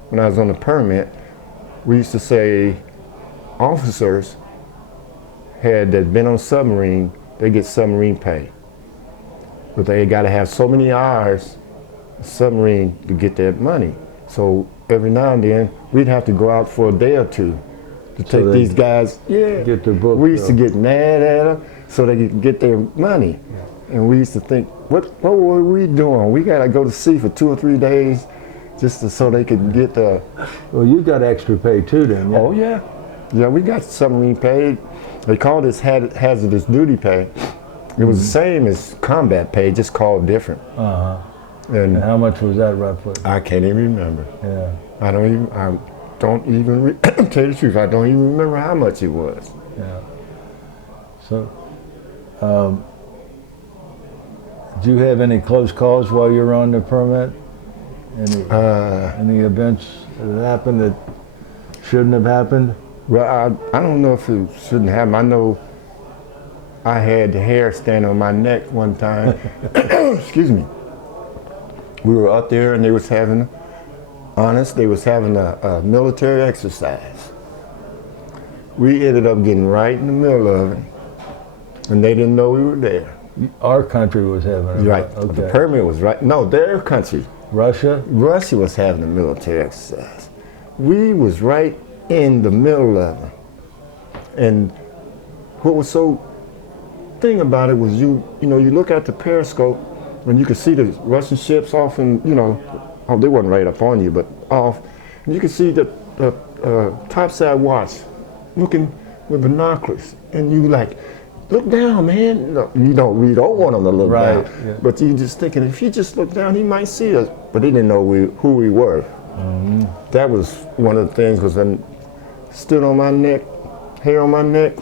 when I was on the permit, we used to say officers that been on submarine, they get submarine pay. But they got to have so many hours submarine to get that money. So every now and then, we'd have to go out for a day or two to take these guys. Yeah, get their book. We used to get mad at them so they could get their money, and we used to think, what were we doing? We gotta go to sea for 2 or 3 days just so they could get the. Well, you got extra pay too, then. Yeah? Oh yeah, yeah. We got submarine pay. They called this hazardous duty pay. It was the same as combat pay, just called different. And how much was that roughly? I can't even remember. Yeah. I don't even tell you the truth, I don't even remember how much it was. Yeah. So, do you have any close calls while you were on the permit? Any events that happened that shouldn't have happened? Well, I don't know if it shouldn't happen. I know I had the hair stand on my neck one time. Excuse me. We were up there and they was having a military exercise. We ended up getting right in the middle of it, and they didn't know we were there. Our country was having it. Right. Okay. The permit was right. No, their country. Russia? Russia was having a military exercise. We was right in the middle of it. And what was so thing about it was you look at the periscope and you could see the Russian ships off and, they wasn't right up on you, but off. And you could see the topside watch looking with binoculars. And you like, look down, man. We don't want them to look down. Yeah. But you just thinking, if he just looked down, he might see us. But they didn't know who we were. That was one of the things, was I stood on my neck, hair on my neck,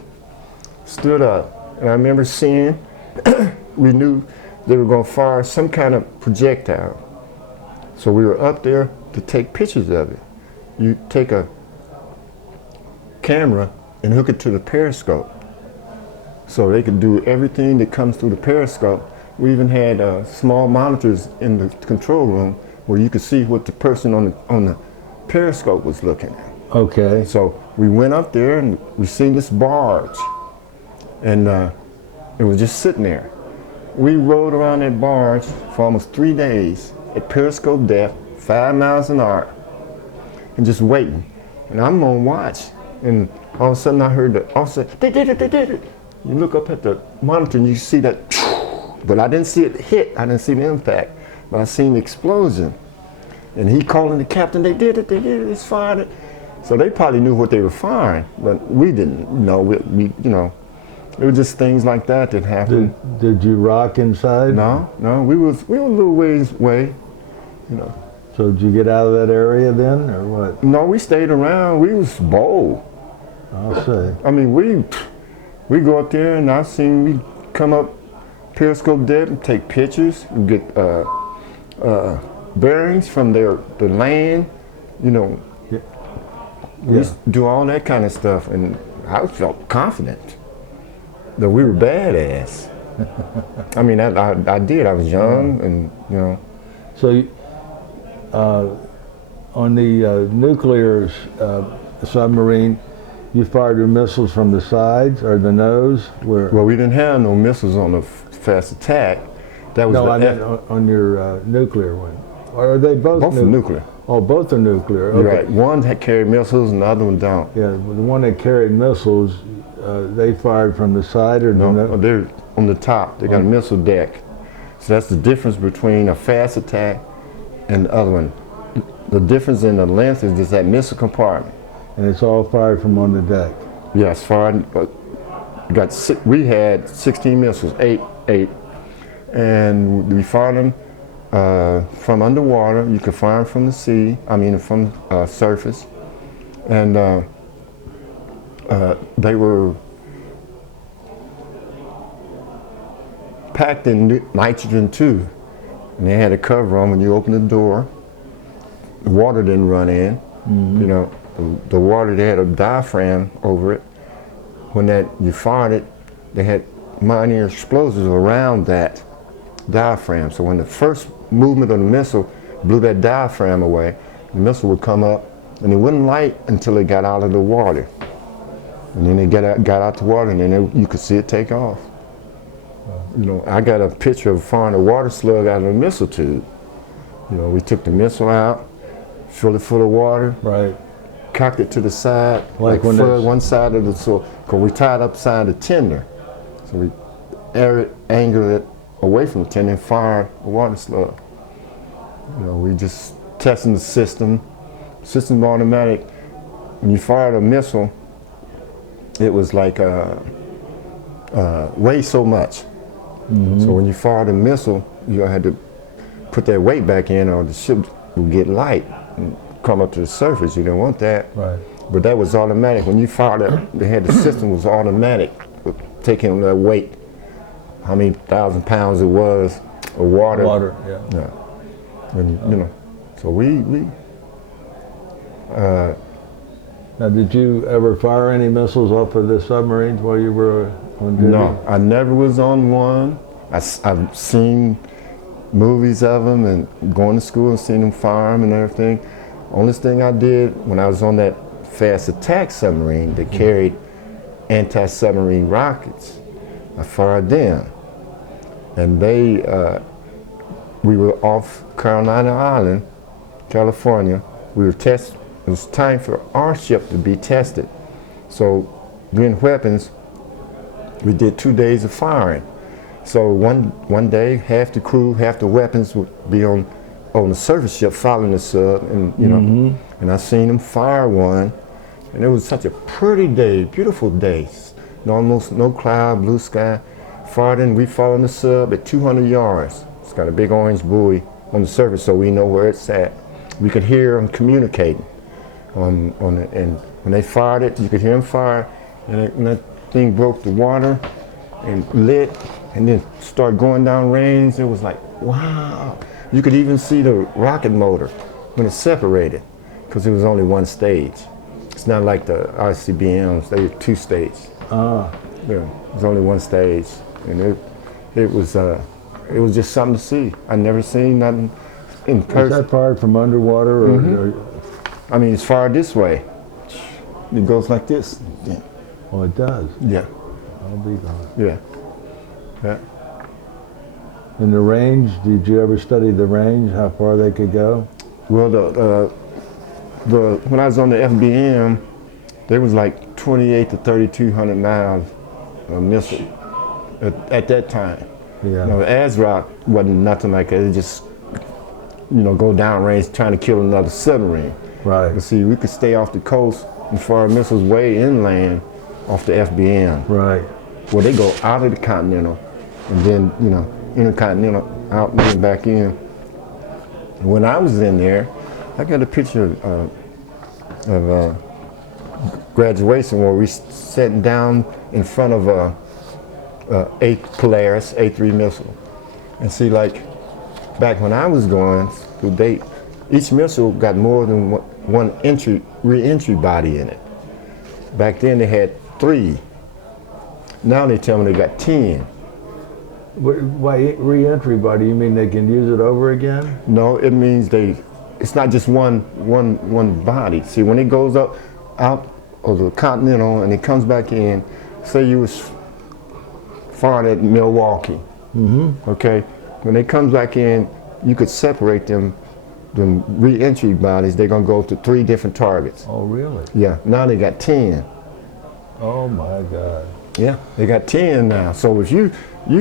stood up. And I remember seeing, we knew they were going to fire some kind of projectile. So we were up there to take pictures of it. You take a camera and hook it to the periscope. So they could do everything that comes through the periscope. We even had small monitors in the control room where you could see what the person on the periscope was looking at. Okay. So we went up there and we seen this barge, and it was just sitting there. We rode around that barge for almost 3 days at periscope depth, 5 miles an hour, and just waiting. And I'm on watch, and all of a sudden I heard the officer, they did it. You look up at the monitor and you see that, but I didn't see it hit, I didn't see the impact, but I seen the explosion. And he calling the captain, they did it, it's fired. So they probably knew what they were firing, but we didn't know. We it was just things like that happened. Did you rock inside? No, we were a little ways away, So did you get out of that area then, or what? No, we stayed around. We was bold. I'll say. I mean, we go up there and we come up periscope depth and take pictures, and get bearings from the land, Yeah. We used to do all that kind of stuff, and I felt confident that we were badass. I mean, I did. I was young, and So, on the nuclear submarine, you fired your missiles from the sides or the nose? Well, we didn't have no missiles on the fast attack. That was I meant on your nuclear one. Or are they both? Both are nuclear. Oh, both are nuclear. Okay. Right. One had carried missiles, and the other one don't. Yeah, the one that carried missiles, they fired from the side or no? They're on the top. They got a missile deck. So that's the difference between a fast attack and the other one. The difference in the length is just that missile compartment. And it's all fired from on the deck. Yes, fired. We had 16 missiles, eight, and we fired them from underwater. You could fire them from the sea. From surface, and they were packed in nitrogen too, and they had a cover on. When you open the door, the water didn't run in. The water, they had a diaphragm over it. When you fired it, they had minor explosives around that diaphragm. So when the first movement of the missile blew that diaphragm away, the missile would come up, and it wouldn't light until it got out of the water. And then it got out the water, and then you could see it take off. I got a picture of firing a water slug out of a missile tube. We took the missile out, filled it full of water. Right. cocked it to the side, Like when for there's- one side of the, so, because we tied upside the tender. So we angled it away from the tender and fired a water slug. You know, we just testing the system. System automatic. When you fired a missile, it was like weigh so much. So when you fired a missile, you had to put that weight back in, or the ship would get light and come up to the surface. You didn't want that. Right. But that was automatic. When you fired it, they had the system was automatic, taking that weight, how many thousand pounds it was of water. Water, yeah. Yeah. And you know, so we Now, did you ever fire any missiles off of the submarines while you were on duty? no, I never was on one. I've seen movies of them and going to school and seen them fire them and everything. Only thing I did when I was on that fast attack submarine that carried anti-submarine rockets, I fired them. And we were off Carolina Island, California. We were it was time for our ship to be tested. So being weapons, we did 2 days of firing. So one day, half the crew, half the weapons would be on the surface ship following the sub, and you know, and I seen them fire one, and it was such a pretty day, beautiful day, almost no cloud, blue sky. Fired in, we following the sub at 200 yards. It's got a big orange buoy on the surface, so we know where it's at. We could hear them communicating on it, and when they fired it, you could hear them fire, and that thing broke the water and lit, and then started going down range. It was like, wow. You could even see the rocket motor when it separated, because it was only one stage. It's not like the RCBMs, they were 2 stages. Ah, Yeah, it was only one stage, and it was just something to see. I never seen nothing in is person. that fired from underwater? Or I mean, it's fired this way. It goes like this. Yeah. well, it does. Yeah. I'll be gone. Yeah. Yeah. In the range, did you ever study the range, how far they could go? Well, when I was on the FBM, there was like 28 to 3,200 miles of missile at that time. Yeah. You know, the ASROC wasn't nothing like that. It just, you know, go downrange trying to kill another submarine. Right. But see, we could stay off the coast and fire missiles way inland off the FBM. Right. Well, they go out of the Continental, and then, you know, intercontinental out and then back in. When I was in there, I got a picture of graduation where we sat down in front of a Polaris A3 missile. And see, like, back when I was going through date, each missile got more than one re-entry body in it. Back then they had 3. Now they tell me they got 10. By re-entry body, you mean they can use it over again? No, it means it's not just one body. See, when it goes out of the Continental and it comes back in, say you was fired at Milwaukee, okay? When it comes back in, you could separate them re-entry bodies. They're gonna go to 3 different targets. Oh, really? Yeah, now they got 10. Oh my God. Yeah, they got 10 now. So if you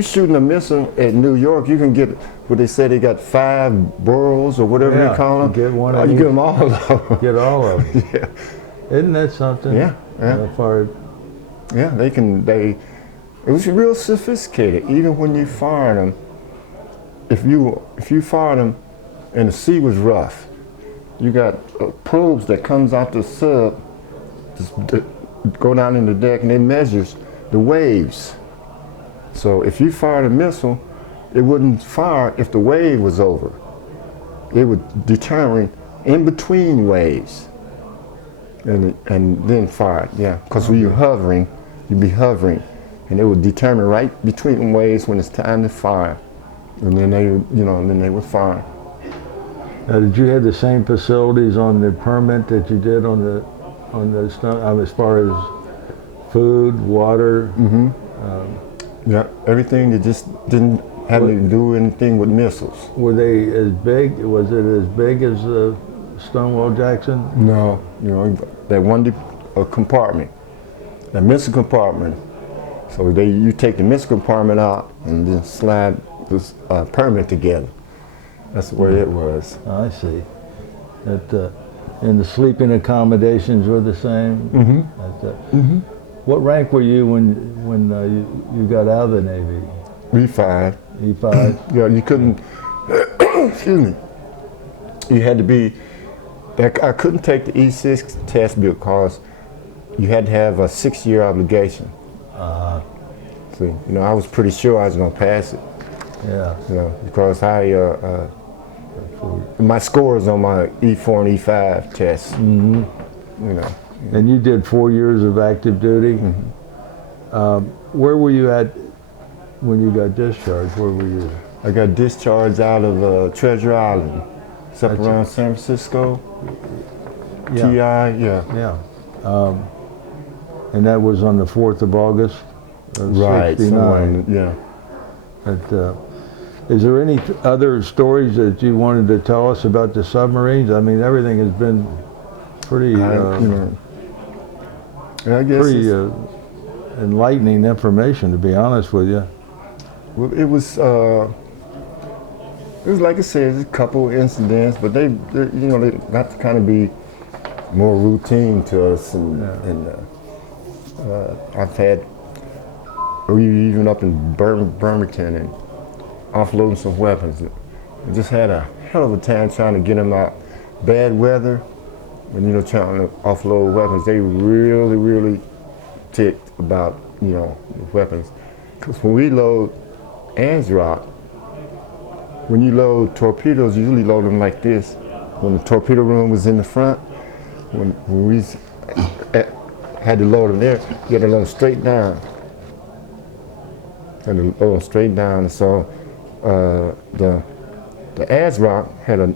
shooting a missile at New York, you can get what they say they got 5 boroughs or whatever Yeah, they call them. get one Oh, of you each. get them all of them. Get all of them. Yeah, Isn't that something? Yeah, yeah. Yeah, it was real sophisticated. Even when you fired them, if you fired them and the sea was rough, you got probes that comes out the sub, just go down in the deck, and it measures the waves. So if you fired a missile, it wouldn't fire if the wave was over. It would determine in between waves, and then fire it. Yeah, because when you're hovering, you'd be hovering, and it would determine right between waves when it's time to fire, and then they would fire. Now, did you have the same facilities on the permit that you did on the as far as food, water? Yeah, everything that just didn't have to do anything with missiles. Were they as big? Was it as big as the Stonewall Jackson? No, that one compartment, that missile compartment. So you take the missile compartment out and then slide this permit together. That's where it was. I see. And the sleeping accommodations were the same? Mm-hmm. What rank were you when you got out of the Navy? E5. E5? Yeah, you couldn't, excuse me, you had to be, I couldn't take the E6 test because you had to have a 6-year obligation. See, I was pretty sure I was going to pass it. Yeah. Because my scores on my E4 and E5 tests. Mm-hmm. And you did 4 years of active duty. Mm-hmm. Where were you at when you got discharged? Where were you? I got discharged out of Treasure Island. It's up around San Francisco. Yeah. TI, Yeah. And that was on the 4th of August of right. 69. Yeah. Is there any other stories that you wanted to tell us about the submarines? I mean, everything has been pretty, I guess pretty enlightening information, to be honest with you. Well, it was like I said, a couple incidents, but they got to kind of be more routine to us, and I've had, we even up in Birmingham and offloading some weapons. I just had a hell of a time trying to get them out. Bad weather, when trying to offload weapons, they really, really ticked about the weapons. Because when we load ANSROC, when you load torpedoes, you usually load them like this. When the torpedo room was in the front, when we had to load them there, you had to load them straight down. Had to load them straight down. And so the ANSROC had a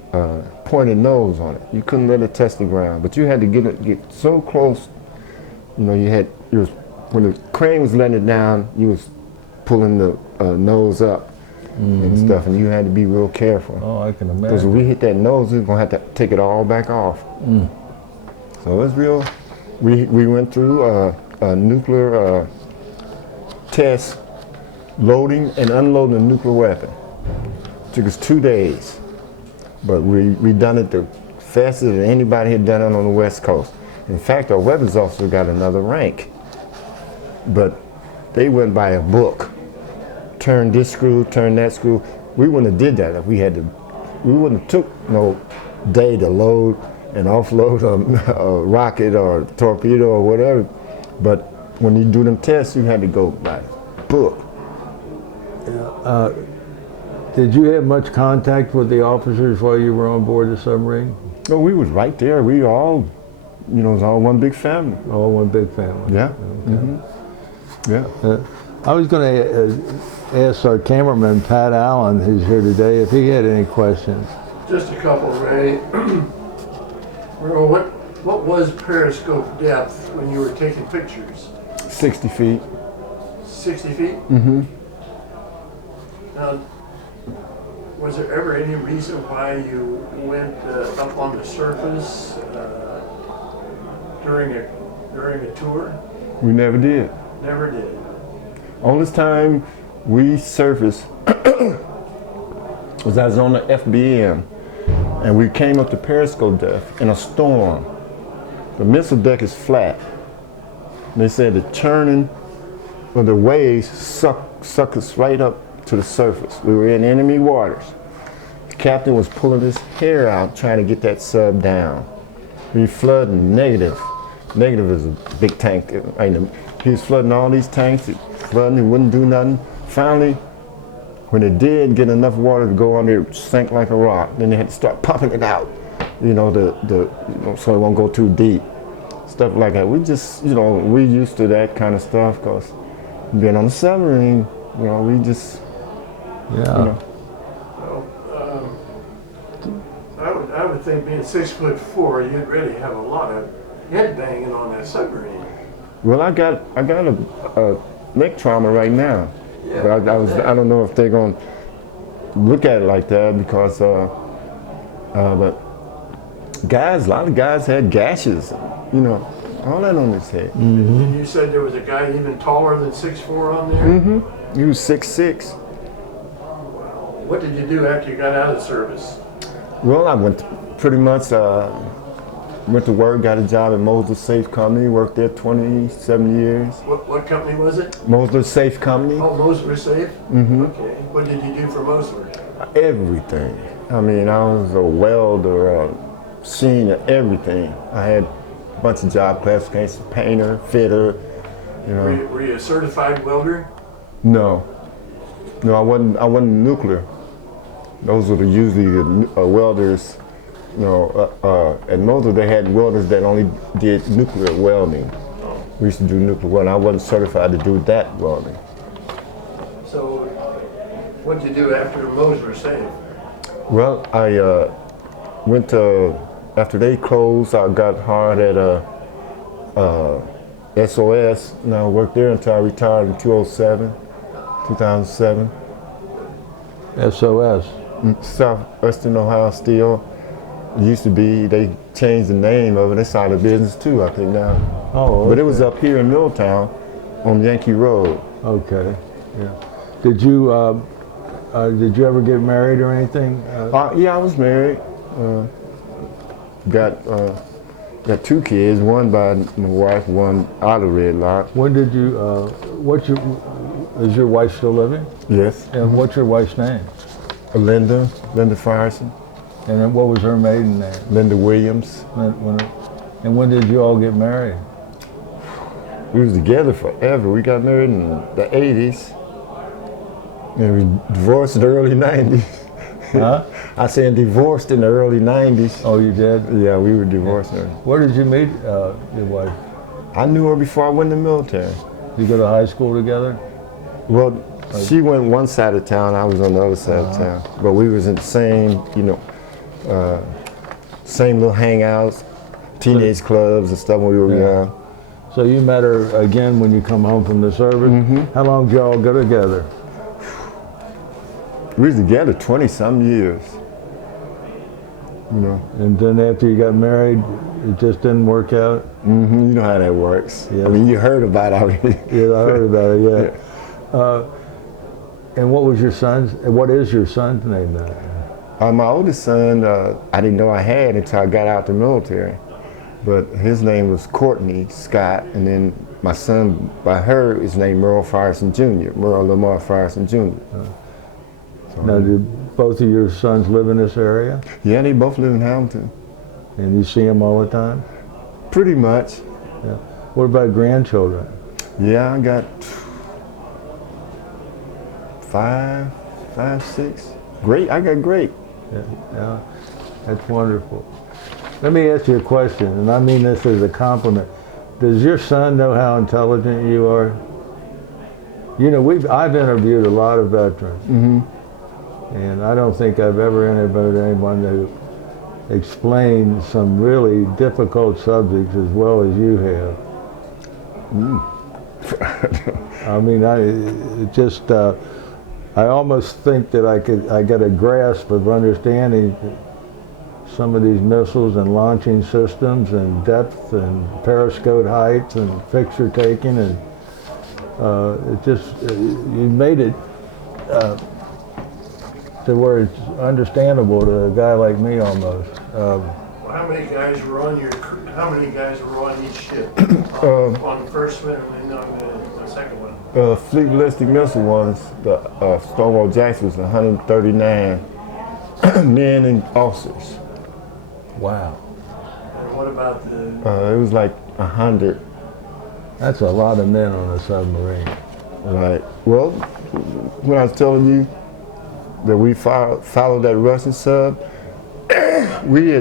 pointed nose on it. You couldn't let it touch the ground, but you had to get so close. When the crane was letting it down, you was pulling the nose up and stuff, and you had to be real careful. Oh, I can imagine. Because if we hit that nose, we were gonna have to take it all back off. So it was real. We went through a nuclear test, loading and unloading a nuclear weapon. It took us 2 days, but we done it the fastest than anybody had done it on the West Coast. In fact, our weapons officer got another rank, but they went by a book. Turn this screw, turn that screw. We wouldn't have did that if we wouldn't have took no day to load and offload a rocket or a torpedo or whatever. But when you do them tests, you had to go by book. Did you have much contact with the officers while you were on board the submarine? No, we was right there. We all, it was all one big family. All one big family? Yeah. Okay. Mm-hmm. Yeah. I was going to ask our cameraman, Pat Allen, who's here today, if he had any questions. Just a couple, Ray. Merle, what was periscope depth when you were taking pictures? 60 feet. 60 feet? Mm-hmm. Now, was there ever any reason why you went up on the surface during a tour? We never did. Never did. Only time we surfaced was I was on the FBM, and we came up to periscope depth in a storm. The missile deck is flat. And they said the churning of the waves suck us right up to the surface. We were in enemy waters. The captain was pulling his hair out trying to get that sub down. We flooding negative. Negative is a big tank. He was flooding all these tanks. Flooding, it wouldn't do nothing. Finally, when it did get enough water to go under, it sank like a rock. Then they had to start pumping it out, so it won't go too deep. Stuff like that. We just, we used to that kind of stuff because being on the submarine, we just, Yeah. Well, I would think being 6'4", you'd really have a lot of head banging on that submarine. Well, I got a neck trauma right now, Yeah, but I don't know if they're gonna look at it like that because, but Guys, a lot of guys had gashes, you know, all that on his head. And you said there was a guy even taller than 6'4" on there? Mm-hmm. He was 6'6". What did you do after you got out of the service? Well, I went pretty much, went to work, got a job at Mosley Safe Company, worked there 27 years. What company was it? Mosley Safe Company. Oh, Mosler Safe? Mm-hmm. Okay. What did you do for Mosler? Everything. I mean, I was a welder, machinist, everything. I had a bunch of job classifications, painter, fitter, you know. Were you a certified welder? No, I wasn't nuclear. Those were usually the welders, you know, at Mosley they had welders that only did nuclear welding. We used to do nuclear welding. I wasn't certified to do that welding. So what did you do after Mosler Safe? Well, I went to, after they closed, I got hired at SOS, and I worked there until I retired in 2007. SOS. Southwestern Ohio Steel. It used to be, they changed the name of it. It's out of business too, I think now. Oh, okay. But it was up here in Milltown on Yankee Road. Okay, yeah. Did you ever get married or anything? Yeah, I was married. Got 2 kids, one by my wife, one out of Red Lock. When did you, is your wife still living? Yes. And what's your wife's name? Linda Frierson, And then what was her maiden name? Linda Williams. And when did you all get married? We was together forever. We got married in the 80s. And we divorced in the early 90s. Huh? I said divorced in the early 90s. Oh, you did? Yeah, we were divorced. Where did you meet your wife? I knew her before I went in the military. You go to high school together? Well, she went one side of town, I was on the other side of town. But we was in the same, you know, same little hangouts, teenage clubs and stuff when we were young. So you met her again when you come home from the service? Mm-hmm. How long did y'all go together? We was together 20-some years. You know. And then after you got married, it just didn't work out? Mm-hmm. You know how that works. Yes. I mean, you heard about it already. Yeah, I heard about it, yeah. And what is your son's name now? My oldest son, I didn't know I had until I got out the military. But his name was Courtney Scott, and then my son, by her, is named Merle Frierson Jr., Merle Lamar Frierson Jr. Now, do both of your sons live in this area? Yeah, they both live in Hamilton. And you see them all the time? Pretty much. Yeah. What about grandchildren? Yeah, I got 5, 6. Great, I got great. Yeah, that's wonderful. Let me ask you a question, and I mean this as a compliment. Does your son know how intelligent you are? You know, I've interviewed a lot of veterans, and I don't think I've ever interviewed anyone who explained some really difficult subjects as well as you have. I mean, I almost think that I got a grasp of understanding some of these missiles and launching systems and depth and periscope heights and picture taking, and you made it to where it's understandable to a guy like me almost. How many guys were on each ship? On the first one and then on the second one? Fleet ballistic missile ones, the Stonewall Jackson was 139 men and officers. Wow. And what about the... It was like 100. That's a lot of men on a submarine. Right. Well, when I was telling you that we followed that Russian sub, we had